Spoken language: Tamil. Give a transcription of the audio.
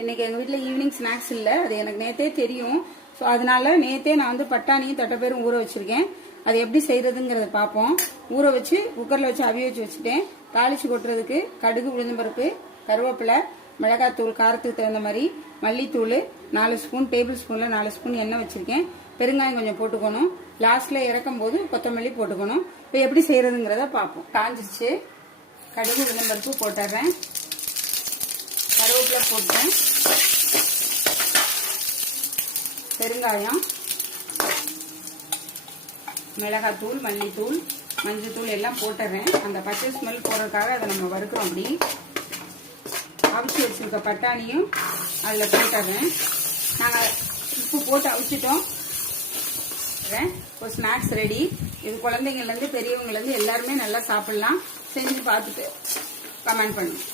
இன்னைக்கு எங்கள் வீட்டில் ஈவினிங் ஸ்நாக்ஸ் இல்லை, அது எனக்கு நேற்றே தெரியும். ஸோ அதனால நேற்றே நான் வந்து பட்டாணியும் தட்டைப்பயிரும் ஊற வச்சிருக்கேன். அது எப்படி செய்யறதுங்கிறத பார்ப்போம். ஊற வச்சு குக்கரில் வச்சு அவிய வச்சு வச்சுட்டேன். தாளிச்சு கொட்டுறதுக்கு கடுகு, உளுந்தம்பருப்பு, கருவேப்பிலை, மிளகாத்தூள் காரத்துக்கு தகுந்த மாதிரி, மல்லித்தூள் 4 ஸ்பூன், டேபிள் ஸ்பூனில் 4 ஸ்பூன் எண்ணெய் வச்சிருக்கேன். பெருங்காயம் கொஞ்சம் போட்டுக்கணும். லாஸ்ட்ல இறக்கும் போது கொத்தமல்லி போட்டுக்கணும். இப்போ எப்படி செய்யறதுங்கிறத பார்ப்போம். காஞ்சிச்சு. கடுகு, உளுந்தம்பருப்பு போட்டுறேன். கருவேப்பிலை போட்டேன். பெருங்காயம், மிளகாத்தூள், மல்லித்தூள், மஞ்சத்தூள் எல்லாம் போட்டுறேன். அந்த பச்சை ஸ்மெல் போடுறதுக்காக அதை நம்ம வறுக்கிறோம். அப்படி அவிச்சு வச்சிருக்க பட்டாணியும் அதில் போட்டுறேன். நாங்கள் உப்பு போட்டு அவிச்சிட்டோம். ஒரு ஸ்நாக்ஸ் ரெடி. இது குழந்தைங்கள்லேருந்து பெரியவங்கலேருந்து எல்லாருமே நல்லா சாப்பிடலாம். செஞ்சு பார்த்துட்டு கமெண்ட் பண்ணுங்க.